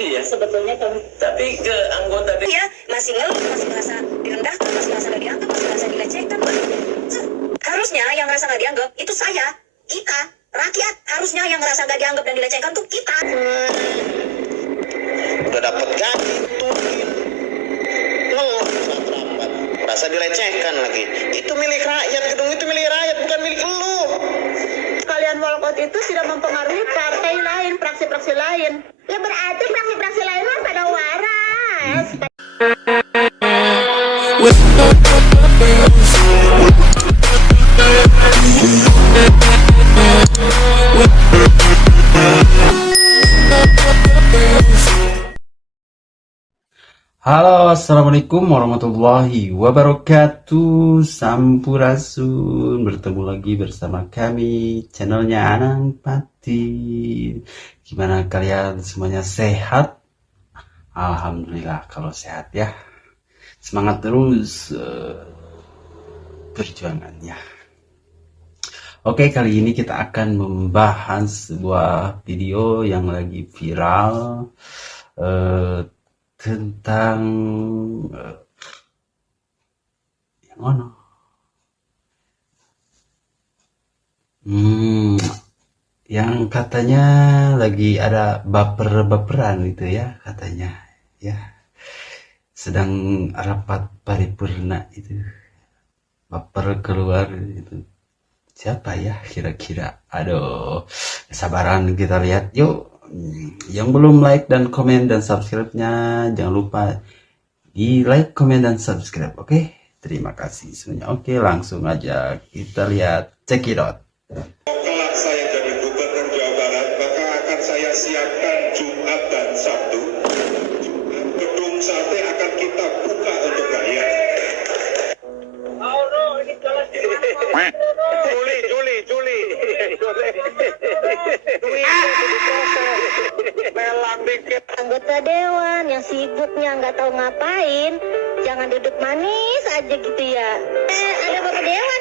Iya, sebetulnya kan. Tapi ke anggota Ya, masih ngeluh, masih merasa direndahkan, masih merasa gak dianggap, masih merasa dilecehkan. Harusnya yang merasa gak dianggap itu saya, kita, rakyat. Harusnya yang merasa gak dianggap dan dilecehkan tuh kita. Udah dapat gaji tuh, ngeluh saat rapat, merasa dilecehkan lagi. Itu milik rakyat, gedung itu milik rakyat, bukan milik lu. Kalian walkout itu sudah mempengaruhi partai lain, praksi-praksi lain. Ya berarti praksi-praksi lain kan pada waras. Halo, assalamualaikum warahmatullahi wabarakatuh. Sampurasun, bertemu lagi bersama kami, channelnya Anang Pati. Gimana kalian semuanya, sehat? Alhamdulillah kalau sehat ya. Semangat terus perjuangannya. Oke, kali ini kita akan membahas sebuah video yang lagi viral tentang yang mana? Yang katanya lagi ada baper-baperan gitu ya, katanya ya. Sedang rapat paripurna itu, baper keluar itu. Siapa ya kira-kira? Aduh, kesabaran, kita lihat yuk. Yang belum like dan komen dan subscribe-nya, jangan lupa di like, komen, dan subscribe. Oke? Terima kasih semuanya. Oke, langsung aja kita lihat. Check it out. Kalau saya jadi gubernur Jawa Barat, maka akan saya siapkan Jumat dan Sabtu. Gedung sate akan kita buka untuk rakyat. Lelang dikit. Anggota dewan yang sibuknya nggak tahu ngapain, jangan duduk manis aja gitu ya. Ada bapak dewan.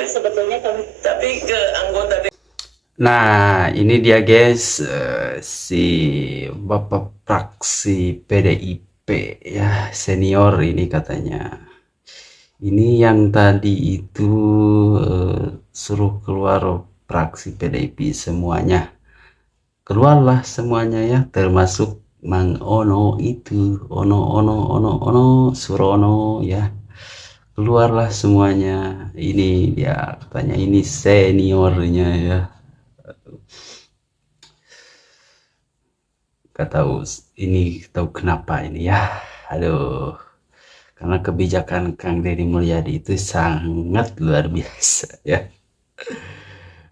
iya, sebetulnya kan. Tapi ke anggota Nah, ini dia guys, si Bapak Praksi PDIP ya, senior ini katanya. Ini yang tadi itu suruh keluar praksi PDIP semuanya. Keluarlah semuanya ya, termasuk Mang Ono itu, Ono Surono ya. Keluarlah semuanya. Ini dia katanya, ini seniornya ya. Gak tahu ini, tahu kenapa ini ya. Aduh, karena kebijakan Kang Deddy Mulyadi itu sangat luar biasa ya.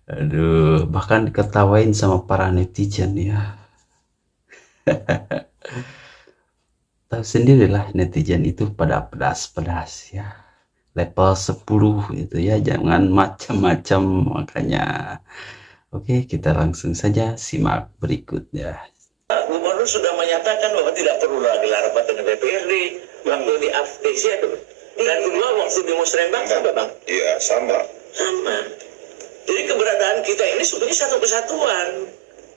Aduh, bahkan diketawain sama para netizen ya. Tahu sendirilah netizen itu pada pedas-pedas ya. Level 10 itu ya, jangan macam-macam makanya. Oke, kita langsung saja simak berikutnya. gubernur sudah menyatakan bahwa tidak perlu lagi rapat dengan DPRD waktu di AFTC itu. Dan kedua waktu di Musrembang sama bang. Iya, sama. Sama. Jadi keberadaan kita ini sebetulnya satu kesatuan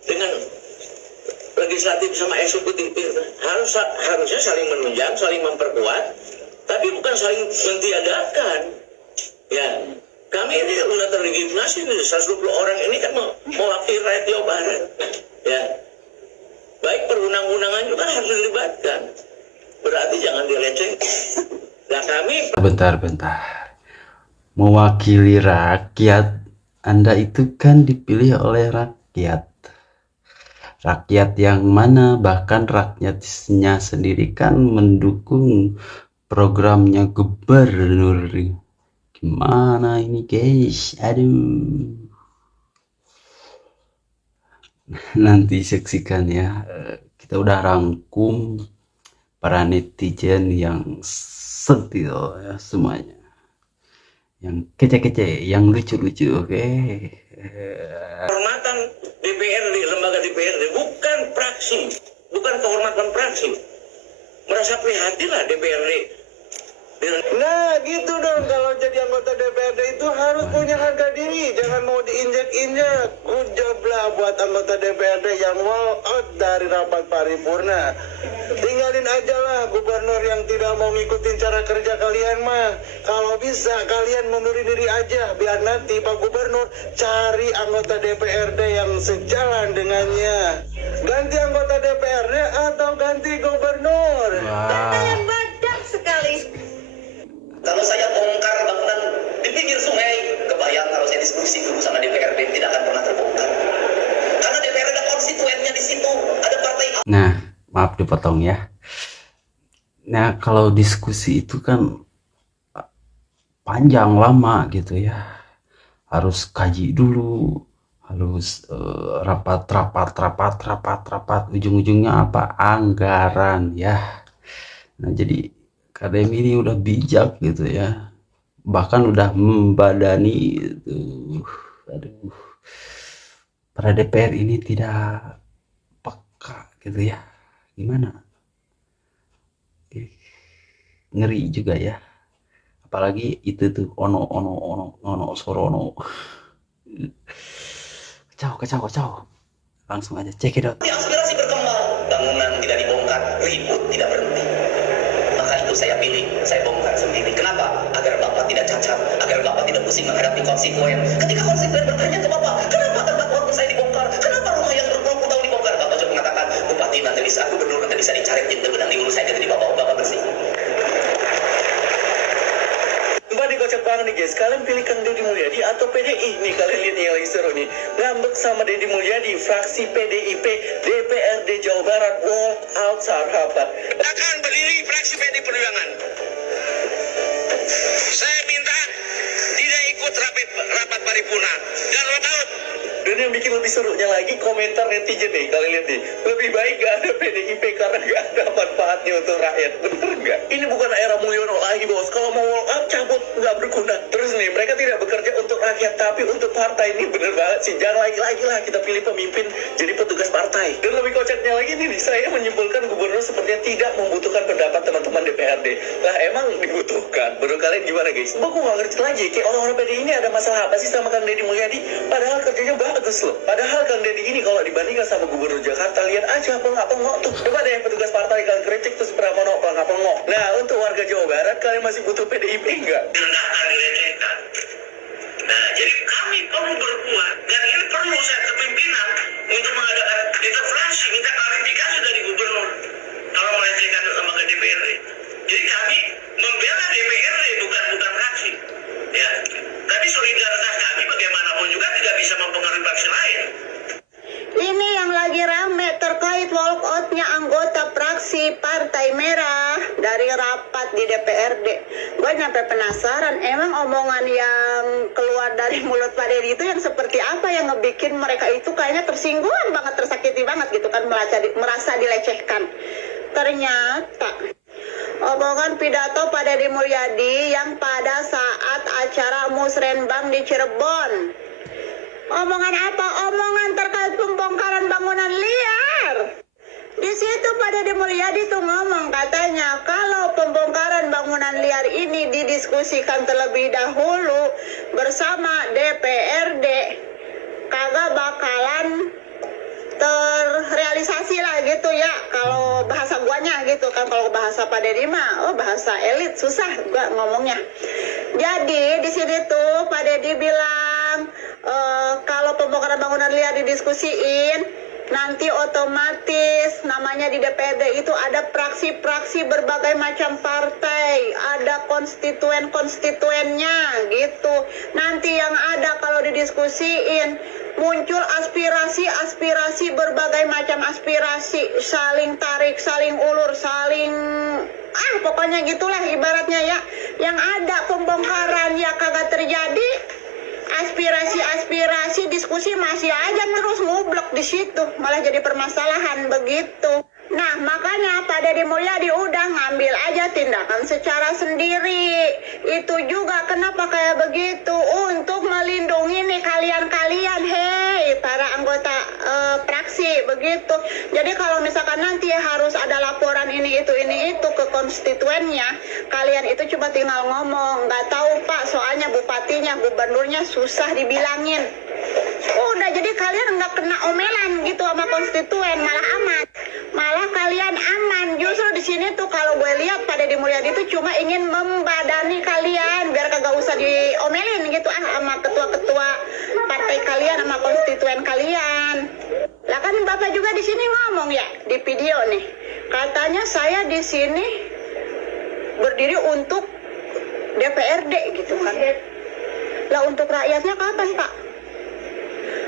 dengan legislatif sama eksekutif. Harusnya saling menunjang, saling memperkuat, tapi bukan saling mentiadakan. Ya, kami ini sudah terlegitimasi, 120 orang ini kan mewakili rakyat Jawa Barat. Ya, baik perundang-undangan juga harus dilibatkan. Berarti jangan dilecehkan. Nah kami Bentar. Mewakili rakyat, Anda itu kan dipilih oleh rakyat. Rakyat yang mana bahkan rakyatnya sendiri kan mendukung programnya gubernur. Gimana ini guys? Aduh. Nanti saksikan ya. Kita udah rangkum para netizen yang sentil ya semuanya. Yang kece-kece, yang lucu-lucu, oke. DPRD, bukan praksi, bukan kehormatan praksi. Merasa prihatin lah DPRD. Nah gitu dong, kalau jadi anggota DPRD itu harus punya harga diri, jangan mau diinjak-injak. Good job lah buat anggota DPRD yang walk out dari rapat paripurna. Tinggalin aja lah gubernur yang tidak mau ngikutin cara kerja kalian mah. Kalau bisa kalian mundurin diri aja, biar nanti Pak Gubernur cari anggota DPRD yang sejalan dengannya. Ganti anggota DPRD atau ganti gubernur. Yang badak sekali. Kalau saya bongkar bangunan di pinggir sungai, kebayang kalau saya diskusi dulu sama DPRD tidak akan pernah terbongkar. Karena DPRD ada konstituennya di situ, ada partai. Nah, maaf dipotong ya. Nah, kalau diskusi itu kan panjang lama gitu ya. Harus kaji dulu, harus rapat, ujung-ujungnya apa? Anggaran ya. Nah, jadi KDM ini udah bijak gitu ya, bahkan udah membadani itu. Aduh, para DPR ini tidak peka gitu ya, gimana? Ngeri juga ya, apalagi itu tuh ono sorono. Kacau, langsung aja check it out. Aspirasi berkembang, bangunan tidak dibongkar, ribut tidak berhenti. Maka itu saya pilih, saya bongkar sendiri. Kenapa? Agar Bapak tidak cacat, agar Bapak tidak pusing menghadapi konstituen. Ketika konstituen bertanya ke Bapak, kenapa tempat waktu saya dibongkar? Kenapa rumah yang berpuluh tahun dibongkar? Bapak juga mengatakan, Bupati nanti bisa, Gubernur nanti bisa dicari tim benang diurus saja jadi Bapak bersih. Mbak dikocok banget nih guys, kalian pilih Kang Deddy Mulyadi atau PDI? Nih kalian lihat nih yang lagi seru nih, ngambek sama Deddy Mulyadi, fraksi PDIP DPRD Jawa Barat walk out sahabat. Akan berdiri fraksi PDI Perjuangan. Saya minta tidak ikut rapat paripurna dan walk out. Dan yang bikin lebih serunya lagi komentar netizen nih, kalian lihat nih, lebih baik gak ada PDIP karena gak ada manfaatnya untuk rakyat. Bener nggak? Ini bukan era Mulyono lagi bos, kalau mau walk out cabut nggak berguna. Terus nih mereka tidak bekerja untuk rakyat tapi untuk partai. Ini bener banget sih, jangan lagi lah kita pilih pemimpin jadi petugas partai. Dan lebih kocaknya lagi nih, saya menyimpulkan gubernur sepertinya tidak membutuhkan pendapat teman-teman DPRD. Lah emang dibutuhkan, menurut kalian gimana guys? Aku nggak ngerti lagi, kayak orang-orang PDI ini ada masalah apa sih sama Kang Deddy Mulyadi? Padahal kerjanya bagus loh. Padahal Kang Deddy ini kalau dibandingkan sama gubernur Jakarta, lihat aja pengok tuh. Coba deh petugas partai kalian kritik terus pengok. Nah untuk warga Jawa Barat, kalian masih butuh PDIP enggak? Direndahkan, dilecehkan. Nah, jadi kami perlu berbuat, dan ini perlu saya kepimpinan untuk mengadakan intervensi, minta klarifikasi dari gubernur kalau melecehkan sama ke DPRD. Jadi kami membela DPRD bukan fraksi, ya. Tapi solidaritas kami bagaimanapun juga tidak bisa mempengaruhi fraksi lain. Ini yang lagi rame terkait walkoutnya anggota fraksi Partai Merah dari rapat di DPRD. Gue nyampe penasaran, emang omongan yang keluar dari mulut Pak Deddy itu yang seperti apa yang ngebikin mereka itu kayaknya tersinggung banget, tersakiti banget gitu kan, merasa dilecehkan. Ternyata omongan pidato Pak Deddy Mulyadi yang pada saat acara Musrenbang di Cirebon. Omongan apa? Omongan terkait pembongkaran bangunan liar. Di situ Pak Deddy Mulyadi tuh ngomong, katanya kalau pembongkaran bangunan liar ini didiskusikan terlebih dahulu bersama DPRD, kagak bakalan terrealisasi lah gitu ya, kalau bahasa guanya gitu kan. Kalau bahasa Pak Deddy mah bahasa elit, susah gua ngomongnya. Jadi di sini tuh Pak Deddy bilang kalau pembongkaran bangunan liar didiskusiin, nanti otomatis namanya di DPRD itu ada praksi-praksi berbagai macam partai, ada konstituennya gitu. Nanti yang ada kalau didiskusiin muncul aspirasi berbagai macam aspirasi, saling tarik, saling ulur, saling pokoknya gitulah ibaratnya ya. Yang ada pembongkaran ya kagak terjadi, aspirasi diskusi masih aja terus ngublek di situ, malah jadi permasalahan begitu. Nah makanya Pak Deddy Mulyadi udah ngambil aja tindakan secara sendiri. Itu juga kenapa kayak begitu, untuk melindungi nih kalian hei para anggota fraksi, begitu. Jadi kalau misalkan nanti harus ada laporan ini itu ke konstituennya, kalian itu cuma tinggal ngomong, nggak tahu Pak, soalnya bupatinya, gubernurnya susah dibilangin. Udah, jadi kalian nggak kena omelan gitu sama konstituen, malah aman. Malah kalian aman. Justru di sini tuh kalau gue lihat pada Deddy Mulyadi itu cuma ingin membadani kalian biar kagak usah diomelin gitu sama ketua-ketua partai kalian, sama konstituen kalian. Lah kan Bapak juga di sini ngomong ya di video nih. Katanya saya di sini berdiri untuk DPRD gitu kan. Lah untuk rakyatnya kapan, Pak?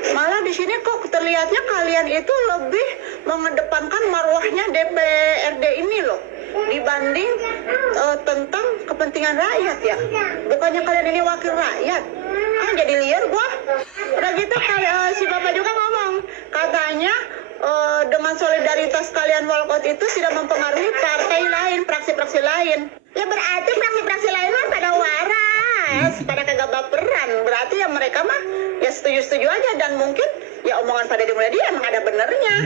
Malah di sini kok terlihatnya kalian itu lebih mengedepankan marwahnya DPRD ini loh dibanding tentang kepentingan rakyat ya. Bukannya kalian ini wakil rakyat. Jadi liar gua. Udah gitu si Bapak juga ngomong, katanya dengan solidaritas kalian walkout itu tidak mempengaruhi partai lain, fraksi-fraksi lain. Ya berarti fraksi-fraksi lain mah pada waras, pada kagak baperan. Berarti ya mereka mah ya setuju-setuju aja, dan mungkin ya omongan pada Deddy Mulyadi emang ada benernya.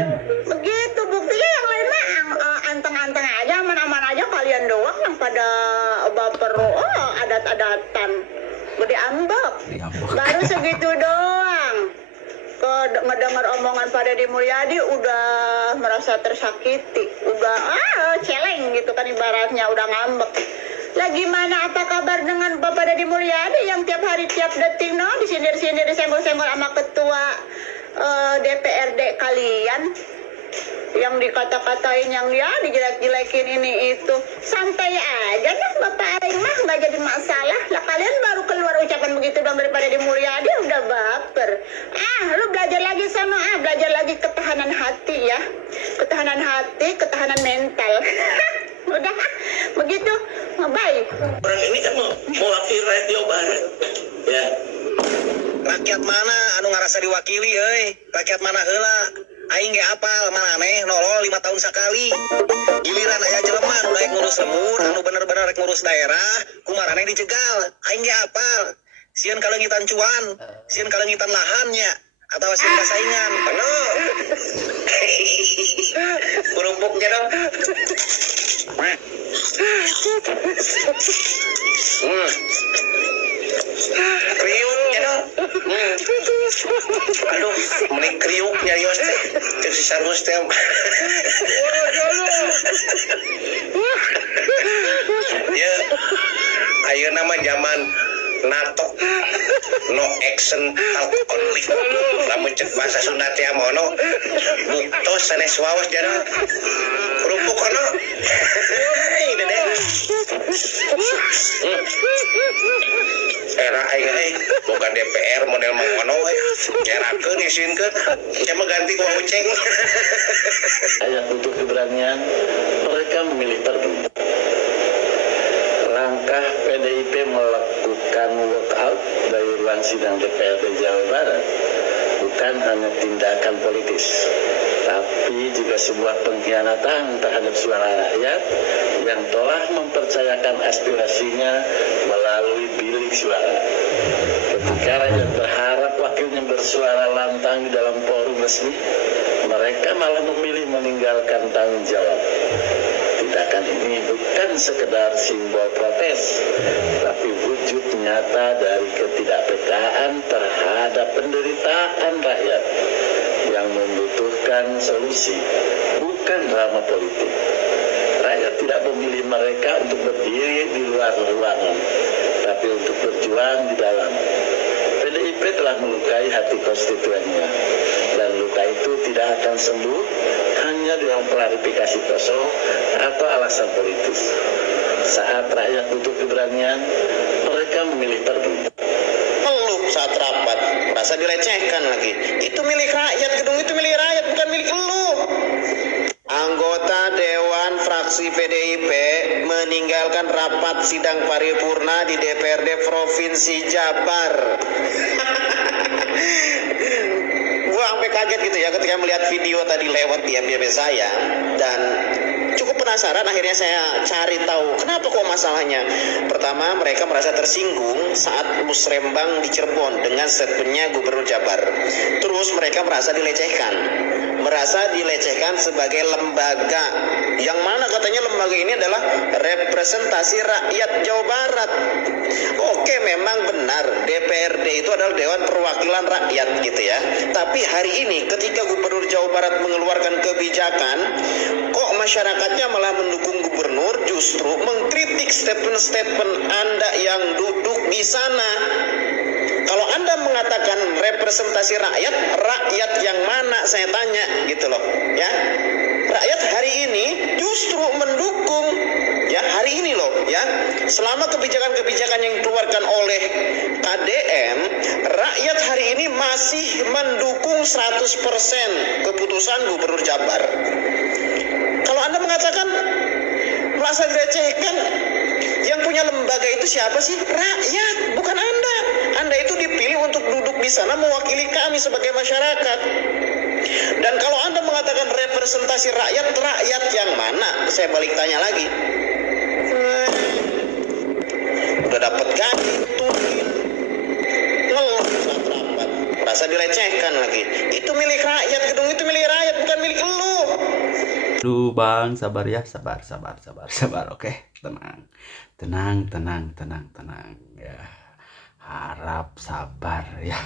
Begitu, buktinya yang lain mah anteng-anteng aja, aman-aman aja, kalian doang yang pada baper, adat-adatan. Gede ambek. Baru segitu doang. Ngedengar omongan pada Deddy Mulyadi udah merasa tersakiti, udah celeng gitu kan ibaratnya, udah ngambek. Lah gimana, apa kabar dengan Bapak Deddy Mulyadi yang tiap hari tiap detik disindir-sindir, disenggol-senggol sama ketua DPRD kalian, yang dikata-katain, yang dia dijelek-jelekin ini itu. Santai aja dah Bapak Aing mah, nggak jadi masalah. Lah kalian baru keluar ucapan begitu dong daripada Deddy Mulyadi udah baper. Lu belajar lagi sana, belajar lagi ketahanan hati ya, ketahanan hati, ketahanan mental. Udah begitu, bye. Orang ini kan mewakili rakyat Jawa Barat ya. Rakyat mana anu ngarasa diwakili euy? Rakyat mana heula? Aing ge apal maneh nolol 5 tahun sekali. Giliran aya jelema anu daek ngurus lembur, anu bener-bener rek ngurus daerah, kumaraneh dicegal. Aing ge apal. Sieun kalengitan cuan, sieun kalengitan lahannya, atau sieun saingan. Penuh. Kurupuknya dong. Kriuknya dong. Aduh, mending kriuknya Yos teh. Cek si Sarmus teh. Ya, ayo nama zaman NATO, no action talk only. Lamun cek bahasa Sunda teh mono, buktos sanes wawas jana. Kerupuk kono. Ini deh. Era aing boga DPR model mangkono we. Cerakeun isinkeun. Cuma ganti ku uceng. Ayat untuk keberanian, mereka memilih pergi. Langkah PDIP melakukan walkout dari ruang sidang DPRD Jawa Barat bukan hanya tindakan politis, tapi juga sebuah pengkhianatan terhadap suara rakyat yang telah mempercayakan aspirasinya melalui bilik suara. Ketika rakyat berharap wakilnya bersuara lantang di dalam forum resmi, mereka malah memilih meninggalkan tanggung jawab. Tindakan ini bukan sekedar simbol protes, tapi wujud nyata dari ketidakpekaan terhadap penderitaan rakyat yang membutuhkan solusi, bukan drama politik. Rakyat tidak memilih mereka untuk berdiri di luar ruangan, tapi untuk berjuang di dalam. PDIP telah melukai hati konstituennya, dan luka itu tidak akan sembuh hanya dengan klarifikasi kosong atau alasan politis. Saat rakyat butuh keberanian, mereka memilih pergi. Ngeluh saat rapat, merasa dilecehkan lagi. Itu milik rakyat, gedung itu milik rakyat, bukan milik lu. Anggota Dewan Fraksi PDIP meninggalkan rapat sidang paripurna di DPRD Provinsi Jabar. Gua sampai kaget gitu ya ketika melihat video tadi lewat di FYP saya, dan cukup penasaran. Akhirnya saya cari tahu kenapa kok masalahnya. Pertama, mereka merasa tersinggung saat musrembang di Cirebon dengan statementnya Gubernur Jabar. Terus mereka merasa dilecehkan. merasa dilecehkan sebagai lembaga, yang mana katanya lembaga ini adalah representasi rakyat Jawa Barat. Oke, memang benar DPRD itu adalah Dewan Perwakilan Rakyat gitu ya. Tapi hari ini ketika Gubernur Jawa Barat mengeluarkan kebijakan, kok masyarakatnya malah mendukung gubernur, justru mengkritik statement-statement Anda yang duduk di sana. Kalau Anda mengatakan representasi rakyat, rakyat yang mana saya tanya gitu loh ya. Rakyat hari ini justru mendukung ya, hari ini loh ya. Selama kebijakan-kebijakan yang dikeluarkan oleh KDM, rakyat hari ini masih mendukung 100% keputusan Gubernur Jabar. Kalau Anda mengatakan merasa dilecehkan, yang punya lembaga itu siapa sih? Rakyat, bukan Anda. Anda itu dipilih untuk duduk di sana mewakili kami sebagai masyarakat. Dan kalau Anda mengatakan representasi rakyat, rakyat yang mana? Saya balik tanya lagi. Udah dapat gaji, ngeluh saat rapat, merasa dilecehkan lagi. Itu milik rakyat, gedung itu milik rakyat, bukan milik lu. Duh bang, sabar ya, sabar. Oke, tenang ya. Harap sabar ya.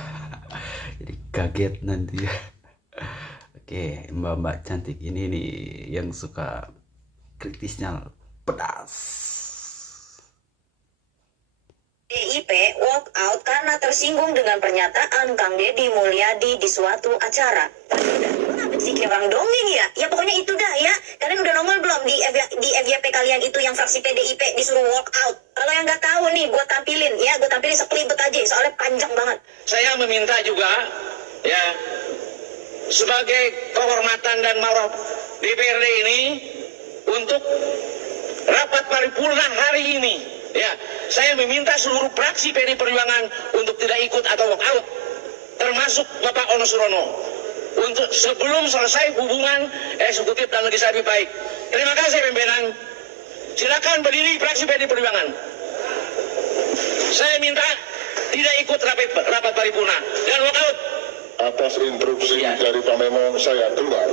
Jadi kaget nanti ya. Oke, mbak-mbak cantik ini nih yang suka kritisnya pedas. PDIP walk out karena tersinggung dengan pernyataan Kang Deddy Mulyadi di suatu acara. Kenapa sih kayak orang dongeng ya? Ya pokoknya itu dah ya. Kalian udah nongol belum di FYP kalian itu yang fraksi PDIP disuruh walk out? Kalau yang nggak tahu nih, gue tampilin sekelibet aja, soalnya panjang banget. Saya meminta juga ya, sebagai kehormatan dan marwah DPRD ini, untuk rapat paripurna hari ini ya, saya meminta seluruh fraksi PD Perjuangan untuk tidak ikut atau walk out, termasuk Bapak Ono Surono, untuk sebelum selesai hubungan eksekutif dan legislatif baik. Terima kasih pimpinan. Silakan berdiri fraksi PD Perjuangan. Saya minta tidak ikut rapat paripurna dan walk out. Atas instruksi dari Pak Memo, saya keluar.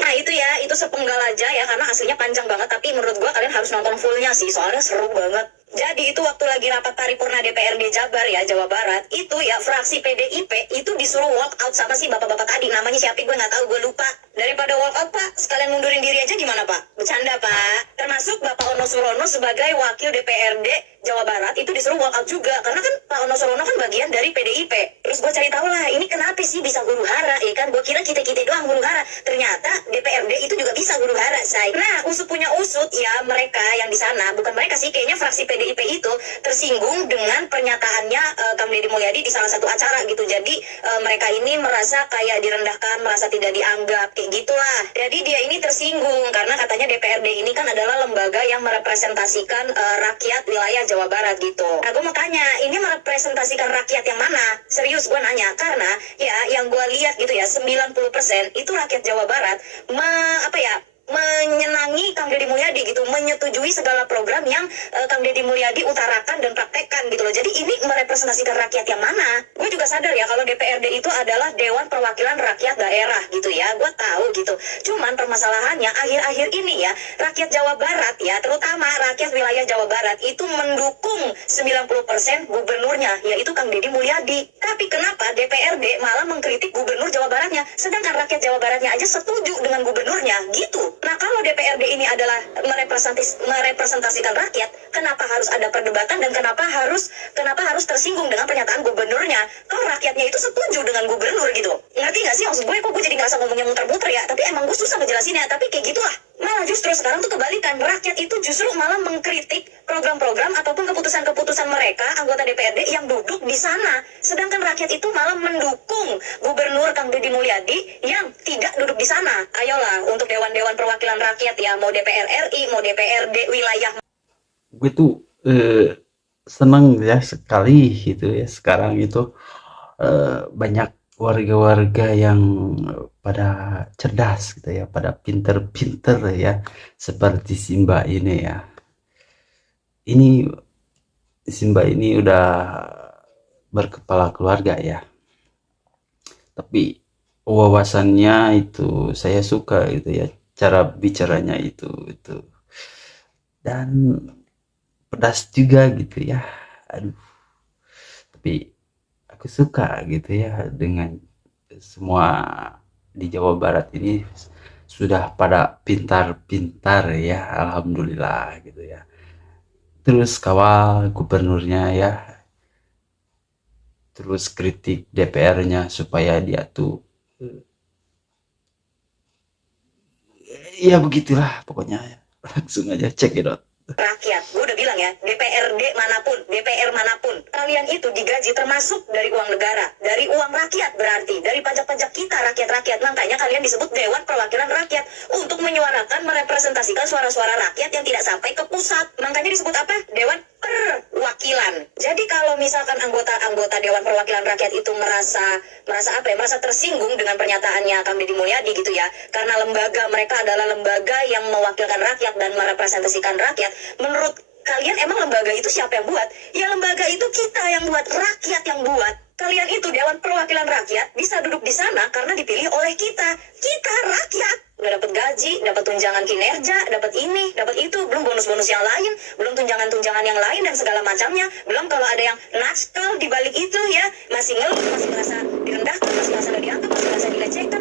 Nah itu ya, itu sepenggal aja ya, karena hasilnya panjang banget. Tapi menurut gua kalian harus nonton fullnya sih, soalnya seru banget. Jadi itu waktu lagi rapat paripurna DPRD Jabar ya, Jawa Barat, itu ya fraksi PDIP itu disuruh walk out sama si bapak-bapak tadi. Namanya siapa gue nggak tahu, gue lupa. Daripada walk out Pak, sekalian mundurin diri aja gimana Pak? Bercanda Pak. Termasuk Bapak Ono Surono sebagai wakil DPRD Jawa Barat itu disuruh walk out juga, karena kan Pak Ono Surono kan bagian dari PDIP. Terus gue cari tahu lah, ini kenapa sih bisa huru hara ya kan? Gue kira kita doang huru hara, ternyata DPRD itu juga bisa huru hara say. Nah usut punya usut ya, mereka yang di sana, bukan mereka sih, kayaknya fraksi PDIP itu tersinggung dengan pernyataannya Kang Deddy Mulyadi di salah satu acara gitu. Jadi mereka ini merasa kayak direndahkan, merasa tidak dianggap, kayak gitulah. Jadi dia ini tersinggung karena katanya DPRD ini kan adalah lembaga yang merepresentasikan rakyat wilayah Jawa Barat gitu. Nah gue mau tanya, ini merepresentasikan rakyat yang mana? Serius gue nanya, karena ya yang gue lihat gitu ya, 90% itu rakyat Jawa Barat menyenangi Kang Deddy Mulyadi gitu, menyetujui segala program yang Kang Deddy Mulyadi utarakan dan praktekkan gitu loh. Jadi ini merepresentasikan rakyat yang mana? Gue juga sadar ya kalau DPRD itu adalah Dewan Perwakilan Rakyat Daerah gitu ya, gue tahu gitu. Cuman permasalahannya akhir-akhir ini ya, rakyat Jawa Barat ya, terutama rakyat wilayah Jawa Barat itu mendukung 90% gubernurnya, yaitu Kang Deddy Mulyadi. Tapi kenapa DPRD malah mengkritik gubernur Jawa Baratnya, sedangkan rakyat Jawa Baratnya aja setuju dengan gubernurnya gitu. Nah kalau DPRD ini adalah merepresentasikan rakyat, kenapa harus ada perdebatan dan kenapa harus tersinggung dengan pernyataan gubernurnya? Kalau rakyatnya itu setuju dengan gubernur gitu. Ngerti gak sih maksud gue? Kok gue jadi ngerasa ngomongnya muter-muter ya? Tapi emang gue susah ngejelasinnya, tapi kayak gitulah. Malah justru sekarang tuh kebalikan, rakyat itu justru malah mengkritik program-program ataupun keputusan-keputusan mereka, anggota DPRD yang duduk di sana. Sedangkan rakyat itu malah mendukung gubernur Kang Deddy Mulyadi yang tidak duduk di sana. Ayolah untuk dewan-dewan perwakilan rakyat ya, mau DPR RI, mau DPRD wilayah. Gue tuh senang ya sekali gitu ya, sekarang itu banyak warga-warga yang pada cerdas gitu ya, pada pinter-pinter ya, seperti Simba ini ya. Ini Simba ini udah berkepala keluarga ya, tapi wawasannya itu saya suka gitu ya, cara bicaranya itu dan pedas juga gitu ya. Aduh, tapi aku suka gitu ya dengan semua di Jawa Barat ini sudah pada pintar-pintar ya, alhamdulillah gitu ya. Terus kawal gubernurnya ya, terus kritik DPR-nya supaya dia tuh ya begitulah pokoknya ya. Langsung aja cek it out. Rakyat, gue udah bilang ya, DPRD manapun, DPR manapun, kalian itu digaji termasuk dari uang negara, dari uang rakyat berarti, dari pajak-pajak kita rakyat-rakyat. Makanya kalian disebut Dewan Perwakilan Rakyat untuk menyuarakan, merepresentasikan suara-suara rakyat yang tidak sampai ke pusat. Makanya disebut apa? Dewan Perwakilan. Jadi kalau misalkan anggota Dewan Perwakilan Rakyat itu merasa apa ya, merasa tersinggung dengan pernyataannya Kang Deddy Mulyadi gitu ya, karena mereka adalah lembaga yang mewakilkan rakyat dan merepresentasikan rakyat. Menurut kalian emang lembaga itu siapa yang buat? Ya lembaga itu kita yang buat, rakyat yang buat. Kalian itu Dewan Perwakilan Rakyat bisa duduk di sana karena dipilih oleh kita rakyat. Udah dapat gaji, dapat tunjangan kinerja, dapat ini, dapat itu, belum bonus-bonus yang lain, belum tunjangan-tunjangan yang lain dan segala macamnya. Belum kalau ada yang nakal di balik itu ya, masih ngeluh, masih merasa direndahkan, masih merasa gak dianggap, masih merasa dilecehkan.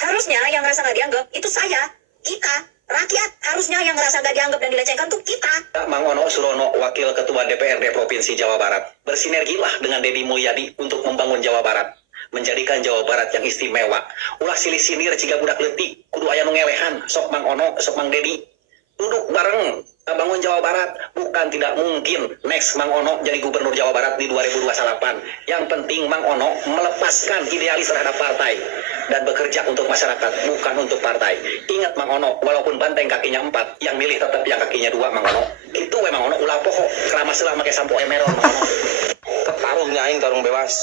Harusnya yang merasa gak dianggap itu saya, kita. Rakyat harusnya yang ngerasa gak dianggap dan dilecehkan tuh kita. Mang Ono Surono, Wakil Ketua DPRD Provinsi Jawa Barat, bersinergilah dengan Deddy Mulyadi untuk membangun Jawa Barat, menjadikan Jawa Barat yang istimewa. Ulah silih sinir ciga budak leutik, kudu aya nu ngelehan, sok Mang Ono, sok Mang Deddy. Duduk bareng bangun Jawa Barat. Bukan tidak mungkin next Mang Ono jadi gubernur Jawa Barat di 2028. Yang penting Mang Ono melepaskan idealis terhadap partai dan bekerja untuk masyarakat, bukan untuk partai. Ingat Mang Ono, walaupun banteng kakinya 4, yang milih tetap yang kakinya 2 Mang Ono. Itu we Mang Ono ulah poho, keramas lah make sampo emeron Mang Ono. Tarung nyaing, tarung bebas.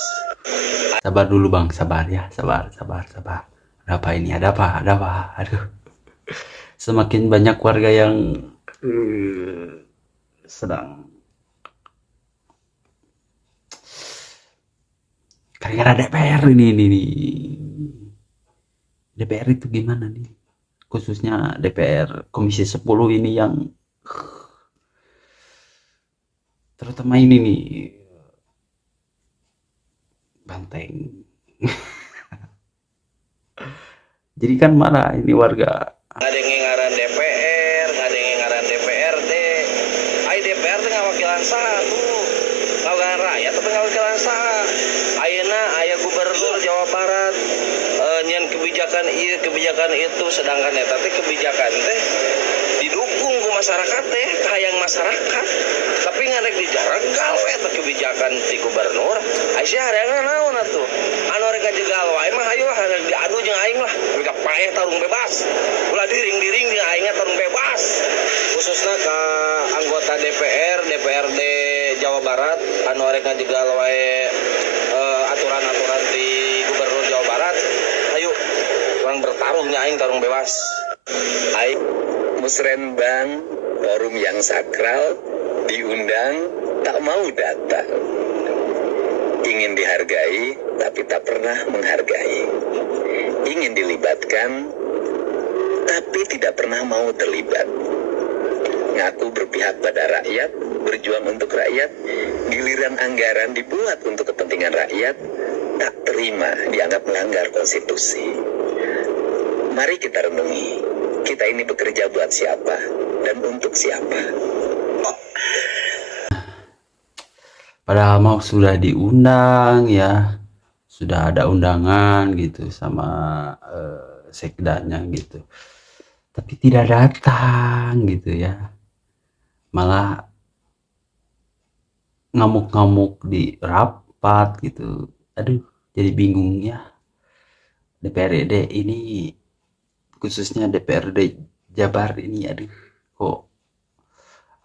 Sabar dulu Bang, sabar ya, sabar. Ada apa ini? Ada apa? Aduh. Semakin banyak warga yang sedang gara-gara DPR ini. DPR itu gimana nih? Khususnya DPR Komisi 10 ini yang terutama ini nih banteng. Jadi kan marah ini warga. Nggak ada yang ngaran DPR, nggak ada yang ngaran DPRD. Ay DPR itu ngawakilan satu, ngawakilan rakyat tapi ngawakilan sah. Ayeuna aya gubernur Jawa Barat, nyen kebijakan itu, sedangkan eta teh kebijakan teh didukung ku masyarakat teh, hayang masyarakat. Tapi ngarek dijaregal we eta kebijakan si gubernur. Aisyah hareana naon atuh? Anu rek ngajegal wae mah hayu hareup diadu jeung aing lah. Mika paeh tarung bebas. Ulah diring-diring jeung aingna tarung bebas. Khususna ka anggota DPR, DPRD Jawa Barat anu rek ngajegal wae aturan-aturan di gubernur Jawa Barat. Hayu orang bertarung nya aing tarung bebas. Aing musrenbang forum yang sakral diundang tak mau datang. Ingin dihargai tapi tak pernah menghargai. Ingin dilibatkan tapi tidak pernah mau terlibat. Ngaku berpihak pada rakyat, berjuang untuk rakyat, giliran anggaran dibuat untuk kepentingan rakyat, tak terima, dianggap melanggar konstitusi. Mari kita renungi, kita ini bekerja buat siapa dan untuk siapa. Padahal mau sudah diundang ya, sudah ada undangan gitu sama sekdanya gitu, tapi tidak datang gitu ya, malah ngamuk-ngamuk di rapat gitu. Aduh, jadi bingung ya. DPRD ini, khususnya DPRD Jabar ini, aduh, kok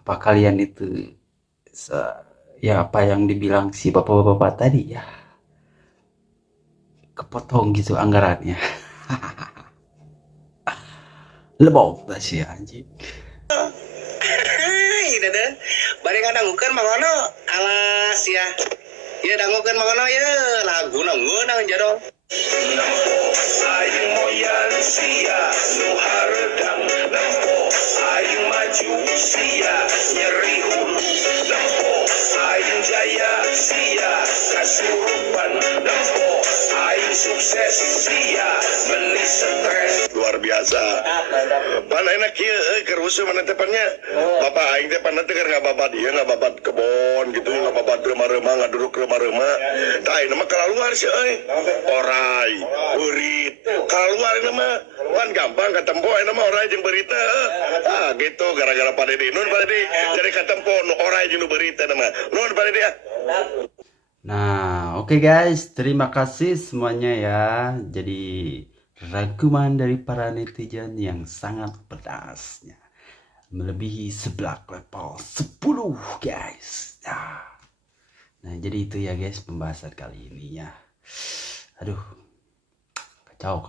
apa kalian itu ya apa yang dibilang si bapak-bapak tadi ya, kepotong gitu anggarannya. Lebok dah si anjing. Ida deh, bari ngadangukeun Mang Ono, alas ya. Ieu dangukeun Mang Ono ya, lagu nanggeun jadol. Nempo aing moyan sia nu hareudang. Nempo aing maju sia nyeri hulu. Nempo aing jaya sia kasurupan. Nempo aing sukses sia beli stres. Luar biasa. Pan enak kieu kerusuh mana tepannya. Bapak aing teh pan teh nggak babat ieu nggak babat kebon gitu, nggak babat remah-remah, nggak duduk remah-remah. Tah ini mah keluar sih orai, berit. Keluar ini mah pan gampang ketempo ini mah orai jeung berita. Gitu gara-gara Pak Dedi. Nun Pak Dedi jadi ketempo nu orai jeung nu berita nama. Nun Pak Dedi. Nah, oke guys, terima kasih semuanya ya. Jadi rangkuman dari para netizen yang sangat pedasnya melebihi seblak level 10 guys. Nah jadi itu ya guys pembahasan kali ini ya. Aduh, kacau.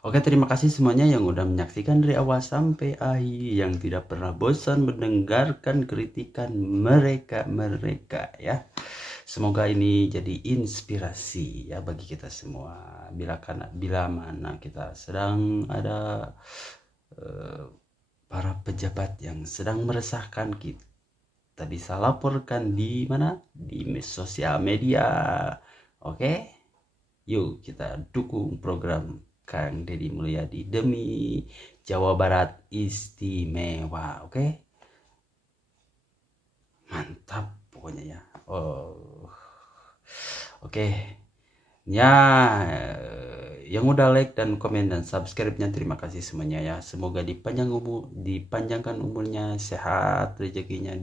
Oke, terima kasih semuanya yang udah menyaksikan dari awal sampai akhir, yang tidak pernah bosan mendengarkan kritikan mereka ya. Semoga ini jadi inspirasi ya bagi kita semua. Bila mana kita sedang ada para pejabat yang sedang meresahkan, kita bisa laporkan di mana? Di sosial media. Oke? Yuk kita dukung program Kang Deddy Mulyadi demi Jawa Barat istimewa. Oke? Mantap pokoknya ya. Oke. Ya, yang udah like dan komen dan subscribe-nya terima kasih semuanya ya. Semoga dipanjangkan umurnya, sehat rezekinya,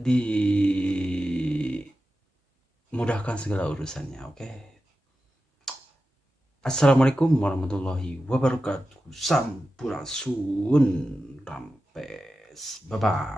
dimudahkan segala urusannya. Oke. Assalamualaikum warahmatullahi wabarakatuh. Sampurasun. Rampes. Bye bye.